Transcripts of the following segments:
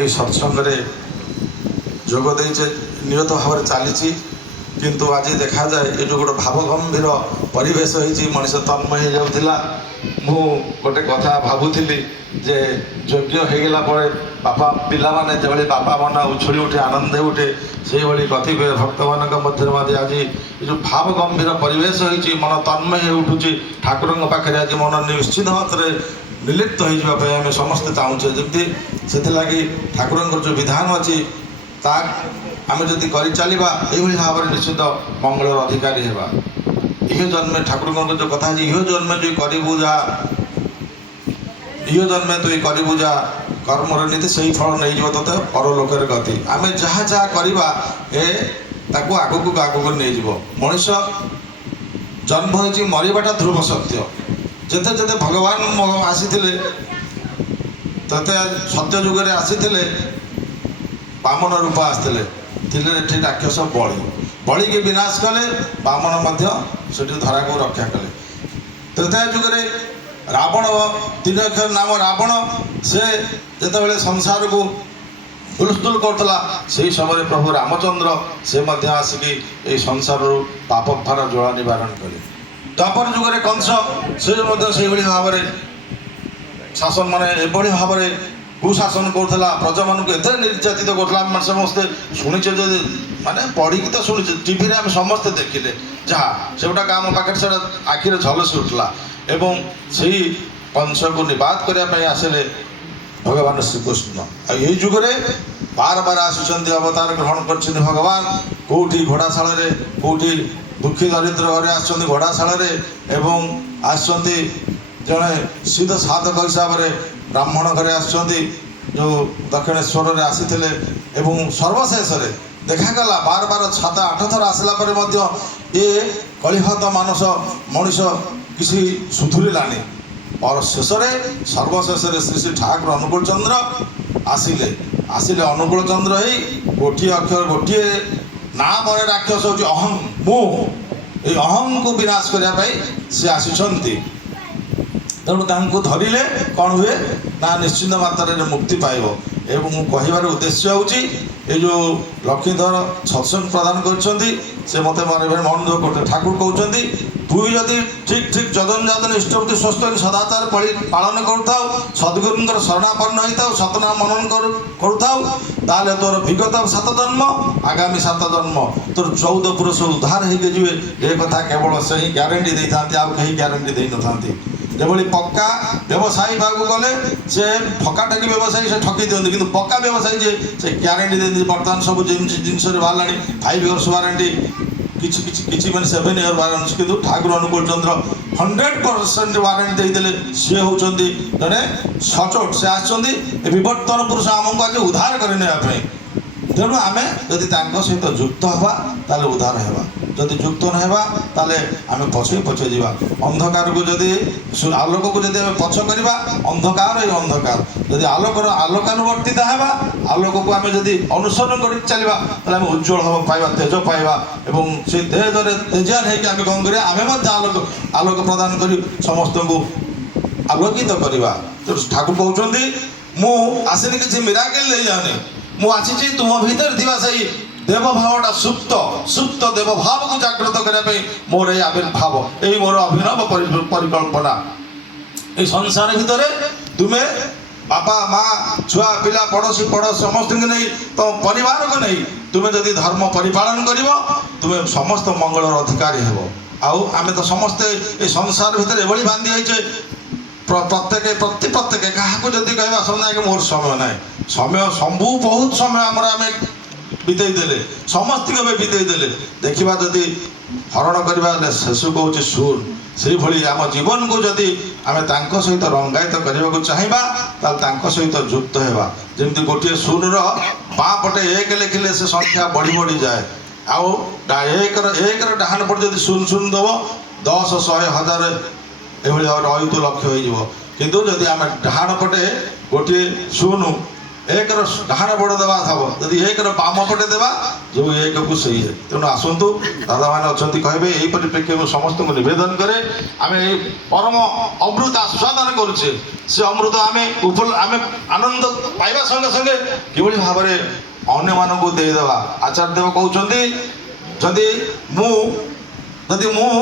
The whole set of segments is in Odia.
এই সৎসঙ্গে যোগ ଦେଇଛେ ନିୟତ ଭାବରେ ଚାଲିଛି। କିନ୍ତୁ ଆଜି ଦେଖାଯାଏ ଏ ଯେଉଁ ଗୋଟେ ଭାବଗମ୍ଭୀର ପରିବେଶ ହେଇଛି, ମଣିଷ ତନ୍ମୟ ହେଇଯାଉଥିଲା। ମୁଁ ଗୋଟେ କଥା ଭାବୁଥିଲି ଯେ ଯଜ୍ଞ ହେଇଗଲା ପରେ ବାପା ପିଲାମାନେ ଯେଭଳି ବାପା ମନ ଉଛୁଳି ଉଠେ, ଆନନ୍ଦ ଉଠେ, ସେଇଭଳି କତିପୟ ଭକ୍ତମାନଙ୍କ ମଧ୍ୟରେ ମଧ୍ୟ ଆଜି ଏ ଯେଉଁ ଭାବଗମ୍ଭୀର ପରିବେଶ ହେଇଛି, ମନ ତନ୍ମୟ ହେଇ ଉଠୁଛି। ଠାକୁରଙ୍କ ପାଖରେ ଆଜି ମନ ନିଶ୍ଚିତ ମାତ୍ରାରେ ନିର୍ଲିପ୍ତ ହେଇଯିବା ପାଇଁ ଆମେ ସମସ୍ତେ ଚାହୁଁଛେ। ଯେମିତି ସେଥିଲାଗି ଠାକୁରଙ୍କର ଯେଉଁ ବିଧାନ ଅଛି ତା ଆମେ ଯଦି କରିଚାଲିବା ଏଇଭଳି ଭାବରେ ନିଶ୍ଚିତ ମଙ୍ଗଳର ଅଧିକାରୀ ହେବା। ଇହ ଜନ୍ମେ ଠାକୁରଙ୍କର ଯେଉଁ କଥା ଅଛି, ଇହ ଜନ୍ମେ ଯେଉଁ କରିବୁ ଯାହା, ଇହ ଜନ୍ମେ ତୁ କରିବୁ ଯାହା କର୍ମର ନୀତି, ସେଇ ଫଳ ନେଇଯିବ ତୋତେ ପରଲୋକରେ ଗତି। ଆମେ ଯାହା ଯାହା କରିବା ତାକୁ ଆଗକୁ ଆଗକୁ ନେଇଯିବ। ମଣିଷ ଜନ୍ମ ହେଇଛି, ମରିବାଟା ଧ୍ରୁବ ସତ୍ୟ। ଯେତେ ଯେତେ ଭଗବାନ ଆସିଥିଲେ, ତତେ ସତ୍ୟ ଯୁଗରେ ଆସିଥିଲେ, ବାମନ ରୂପ ଆସିଥିଲେ, ଥିଲେ ଏଠି ରାକ୍ଷସ ବଳିକି ବିନାଶ କଲେ, ବାମନ ମଧ୍ୟ ସେଠି ଧରାକୁ ରକ୍ଷା କଲେ। ତ୍ରେତୟା ଯୁଗରେ ରାବଣ, 3 ଅକ୍ଷର ନାମ ରାବଣ, ସେ ଯେତେବେଳେ ସଂସାରକୁ ହୁଲସ୍ଥୁଲ କରୁଥିଲା, ସେହି ସମୟରେ ପ୍ରଭୁ ରାମଚନ୍ଦ୍ର ସେ ମଧ୍ୟ ଆସିକି ଏହି ସଂସାରରୁ ପାପ ଭାର ଜ୍ୱାଳା ନିବାରଣ କଲେ। ଦ୍ୱାପର ଯୁଗରେ କଂସ, ସେ ମଧ୍ୟ ସେଇଭଳି ଭାବରେ ଶାସନ, ମାନେ ଏଭଳି ଭାବରେ କୁଶାସନ କରୁଥିଲା, ପ୍ରଜାମାନଙ୍କୁ ଏତେ ନିର୍ଯାତିତ କରୁଥିଲା। ଆମେ ସମସ୍ତେ ଶୁଣିଛେ, ଯଦି ମାନେ ପଢ଼ିକି ତ ଶୁଣିଛେ, ଟିଭିରେ ଆମେ ସମସ୍ତେ ଦେଖିଲେ ଯାହା, ସେଗୁଡ଼ାକ ଆମ ପାଖରେ ସେଟା ଆଖିରେ ଝଲସି ଉଠିଲା। ଏବଂ ସେହି କଂସକୁ ନିବାଦ କରିବା ପାଇଁ ଆସିଲେ ଭଗବାନ ଶ୍ରୀକୃଷ୍ଣ। ଆଉ ଏହି ଯୁଗରେ ବାର ଆସୁଛନ୍ତି, ଅବତାର ଗ୍ରହଣ କରିଛନ୍ତି ଭଗବାନ। କେଉଁଠି ଘୋଡ଼ାଶାଳରେ, କେଉଁଠି ଦୁଃଖୀ ଦରିଦ୍ର ଘରେ ଆସିଛନ୍ତି ଘୋଡ଼ାଶାଳରେ, ଏବଂ ଆସିଛନ୍ତି ଜଣେ ସିଦ୍ଧ ସାଧକ ହିସାବରେ ବ୍ରାହ୍ମଣ ଘରେ ଆସିଛନ୍ତି, ଯେଉଁ ଦକ୍ଷିଣେଶ୍ୱରରେ ଆସିଥିଲେ। ଏବଂ ସର୍ବଶେଷରେ ଦେଖାଗଲା 7-8 ଥର ଆସିଲା ପରେ ମଧ୍ୟ ଏ କଳିହତ ମଣିଷ କିଛି ସୁଧୁରିଲାନି। ଶେଷରେ ସର୍ବଶେଷରେ ଶ୍ରୀ ଶ୍ରୀ ଠାକୁର ଅନୁକୂଳ ଚନ୍ଦ୍ର ଆସିଲେ ଅନୁକୂଳ ଚନ୍ଦ୍ର ହେଇ ଗୋଟିଏ ଅକ୍ଷର, ଗୋଟିଏ ନାମରେ ରାକ୍ଷସ ହେଉଛି ଅହଂ, ମୁଁ। এই ଅହଂକୁ ବିନାଶ କରିବା ପାଇଁ ସେ ଆସିଛନ୍ତି। ତେଣୁ ତାଙ୍କୁ ଧରିଲେ କ'ଣ ହୁଏ ନା ନିଶ୍ଚିନ୍ତ ମାତ୍ରାରେ ମୁକ୍ତି ପାଇବ। ଏବଂ ମୁଁ କହିବାର ଉଦ୍ଦେଶ୍ୟ ହେଉଛି, ଏ ଯେଉଁ ଲକ୍ଷ୍ମୀଧର ସତ୍ସଙ୍ଗ ପ୍ରଦାନ କରିଛନ୍ତି, ସେ ମୋତେ ମନେ ମନୋଯୋଗ କରୁଥିଲେ। ଠାକୁର କହୁଛନ୍ତି, ତୁଇ ଯଦି ଠିକ୍ ଯଦନ ଇଷ୍ଟପତି ସ୍ୱସ୍ଥ ସଦାଚାର ପାଳନ କରୁଥାଉ, ସଦ୍ଗୁରୁଙ୍କର ଶରଣାପନ୍ନ ହେଇଥାଉ, ସତନାମ ମନନ କରୁଥାଉ, ତାହେଲେ ତୋର ବିଗତ 7 ଜନ୍ମ, ଆଗାମୀ 7 ଜନ୍ମ ତୋର 14 ପୁରୁଷ ଉଦ୍ଧାର ହେଇକି ଯିବେ। ଏ କଥା କେବଳ ସେ ହିଁ ଗ୍ୟାରେଣ୍ଟି ଦେଇଥାନ୍ତି, ଆଉ କେହି ଗ୍ୟାରେଣ୍ଟି ଦେଇନଥାନ୍ତି। ଯେଭଳି ପକ୍କା ବ୍ୟବସାୟୀ ପାଖକୁ ଗଲେ ସେ ଠକାଠକି ବ୍ୟବସାୟୀ ସେ ଠକି ଦିଅନ୍ତି, କିନ୍ତୁ ପକ୍କା ବ୍ୟବସାୟୀ ଯେ ସେ ଗ୍ୟାରେଣ୍ଟି ଦିଅନ୍ତି। ବର୍ତ୍ତମାନ ସବୁ ଜିନିଷରେ ବାହାରିଲାଣି 5 ଇୟର୍ସ ୱାରେଣ୍ଟି, କିଛି ମାନେ 7 ଇୟର୍ ୱାରେଣ୍ଟି, କିନ୍ତୁ ଠାକୁର ଅନୁକୂଳ ଚନ୍ଦ୍ର 100% ୱାରେଣ୍ଟି ଦେଇଦେଲେ। ସିଏ ହେଉଛନ୍ତି ଜଣେ ସଚୋଟ, ସେ ଆସିଛନ୍ତି ଏ ବିବର୍ତ୍ତନ ପୁରୁଷ ଆମକୁ ଆଜି ଉଦ୍ଧାର କରି ନେବା ପାଇଁ। ତେଣୁ ଆମେ ଯଦି ତାଙ୍କ ସହିତ ଯୁକ୍ତ ହେବା ତାହେଲେ ଉଦ୍ଧାର ହେବା, ଯଦି ଯୁକ୍ତ ନ ହେବା ତାହେଲେ ଆମେ ପଛେଇ ଯିବା। ଅନ୍ଧକାରକୁ ଯଦି ଆଲୋକକୁ ଯଦି ଆମେ ପଛ କରିବା, ଅନ୍ଧକାର ଏଇ ଅନ୍ଧକାର। ଯଦି ଆଲୋକାନୁବର୍ତ୍ତିତ ହେବା, ଆଲୋକକୁ ଆମେ ଯଦି ଅନୁସରଣ କରି ଚାଲିବା, ତାହେଲେ ଆମେ ଉଜ୍ଜ୍ୱଳ ପାଇବା, ତେଜ ପାଇବା। ଏବଂ ସେଇ ତେଜରେ ତେଜିଆନ ହେଇକି ଆମେ କ'ଣ କରିବା, ଆମେ ମଧ୍ୟ ଆଲୋକ ପ୍ରଦାନ କରି ସମସ୍ତଙ୍କୁ ଆଲୋକିତ କରିବା। ଠାକୁର କହୁଛନ୍ତି, ମୁଁ ଆସିନି କିଛି ମିରାକେଲ ନେଇଯାଉନି, ମୁଁ ଆସିଛି ତୁମ ଭିତରେ ଥିବା ସେଇ ଦେବଭାବଟା ସୁପ୍ତ ଦେବଭାବକୁ ଜାଗ୍ରତ କରିବା ପାଇଁ ମୋର ଏଇ ଆବିର୍ଭାବ, ଏଇ ମୋର ଅଭିନବ ପରିକଳ୍ପନା। এই ସଂସାର ଭିତରେ ତୁମେ ବାପା ମା ଛୁଆ ପିଲା ପଡ଼ୋଶୀ ସମସ୍ତଙ୍କୁ ନେଇ, ତମ ପରିବାରକୁ ନେଇ ତୁମେ ଯଦି ଧର୍ମ ପରିପାଳନ କରିବ, ତୁମେ ସମସ୍ତ ମଙ୍ଗଳର ଅଧିକାରୀ ହେବ। ଆଉ ଆମେ ତ ସମସ୍ତେ এই ସଂସାର ଭିତରେ ଏଭଳି ବାନ୍ଧି ହେଇଛେ, ପ୍ରତ୍ୟେକ କାହାକୁ ଯଦି କହିବା ସନ୍ଧ୍ୟା ମୋର ସମୟ ନାହିଁ, ବହୁତ ସମୟ ଆମେ ବିତେଇ ଦେଲେ, ସମସ୍ତଙ୍କୁ ଏବେ ବିତେଇ ଦେଲେ। ଦେଖିବା ଯଦି ହରଣ କରିବା ହେଲେ ଶେଷ କହୁଛି ଶୂନ। ସେଇଭଳି ଆମ ଜୀବନକୁ ଯଦି ଆମେ ତାଙ୍କ ସହିତ ରଙ୍ଗାୟିତ କରିବାକୁ ଚାହିଁବା, ତାହେଲେ ତାଙ୍କ ସହିତ ଯୁକ୍ତ ହେବା। ଯେମିତି ଗୋଟିଏ ଶୂନର ବାଁ ପଟେ 1 ଲେଖିଲେ ସେ ସଂଖ୍ୟା ବଢ଼ି ଯାଏ, ଆଉ 1ର ଡାହାଣ ପଟେ ଯଦି 0 ଦେବ 10 100 1000 ଏଭଳି ଭାବରେ ଅୟୁତ ଲକ୍ଷ୍ୟ ହେଇଯିବ। କିନ୍ତୁ ଯଦି ଆମେ ଡାହାଣ ପଟେ ଗୋଟିଏ 0 ଏକର ଡାହାଣ ପଟେ ଦେବା ଥାବ ଯଦି ଏକର ବାମ ପଟେ ଦେବା ଯେଉଁ ଏକକୁ ସେଇ ତେଣୁ ଆସନ୍ତୁ ଦାଦାମାନେ ଅଛନ୍ତି କହିବେ ଏହି ପରିପ୍ରେକ୍ଷୀରେ ମୁଁ ସମସ୍ତଙ୍କୁ ନିବେଦନ କରେ ଆମେ ଏଇ ପରମ ଅମୃତ ଆସ୍ୱାଦନ କରୁଛେ ସେ ଅମୃତ ଆମେ ଆନନ୍ଦ ପାଇବା ସଙ୍ଗେ ସଙ୍ଗେ କିଭଳି ଭାବରେ ଅନ୍ୟମାନଙ୍କୁ ଦେଇଦେବା ଆଚାର୍ଯ୍ୟ ଦେବ କହୁଛନ୍ତି ଯଦି ମୁଁ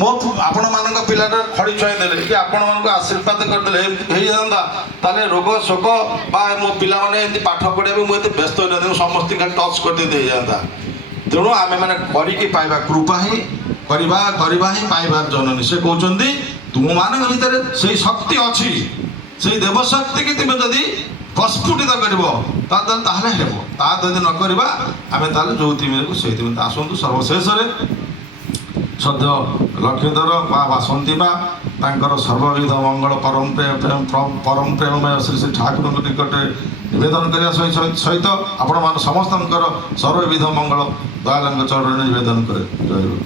ମୋ ଆପଣମାନଙ୍କ ପିଲାଟା ଖଡ଼ି ଛୁଆଇ ଦେଲେ କି ଆପଣମାନଙ୍କୁ ଆଶୀର୍ବାଦ କରିଦେଲେ ହେଇଯାଆନ୍ତା ତାହେଲେ ରୋଗ ଶୋକ ବା ମୋ ପିଲାମାନେ ଏମିତି ପାଠ ପଢ଼ିବାକୁ ମୁଁ ଏତେ ବ୍ୟସ୍ତ ହୋଇନଥାନ୍ତି ମୁଁ ସମସ୍ତଙ୍କୁ ଖାଲି ଟଚ୍ କରିଦେଇ ହେଇଯାଆନ୍ତା ତେଣୁ ଆମେମାନେ କରିକି ପାଇବା କୃପା ହିଁ କରିବା ହିଁ ପାଇବା ଜନନୀ ସେ କହୁଛନ୍ତି ତୁମମାନଙ୍କ ଭିତରେ ସେଇ ଶକ୍ତି ଅଛି ସେଇ ଦେବଶକ୍ତିକି ତୁମେ ଯଦି ପ୍ରସ୍ଫୁଟିତ କରିବ ତାହେଲେ ହେବ ତା ଯଦି ନ କରିବା ଆମେ ତାହେଲେ ଯୋଉଥିକୁ ସେଇଥିପାଇଁ ଆସନ୍ତୁ ସର୍ବଶେଷରେ ସଦ୍ୟ ଲକ୍ଷ୍ମୀଧର ବା ବାସନ୍ତୀ ମା ତାଙ୍କର ସର୍ବବିଧ ମଙ୍ଗଳ ପରମ ପ୍ରେମମୟ ଶ୍ରୀ ଶ୍ରୀ ଠାକୁରଙ୍କ ନିକଟରେ ନିବେଦନ କରିବା ସହିତ ଆପଣମାନେ ସମସ୍ତଙ୍କର ସର୍ବବିଧ ମଙ୍ଗଳ ଦୟାଳଙ୍କ ଚରଣରେ ନିବେଦନ କରେ ଜୟ ଗୁରୁ।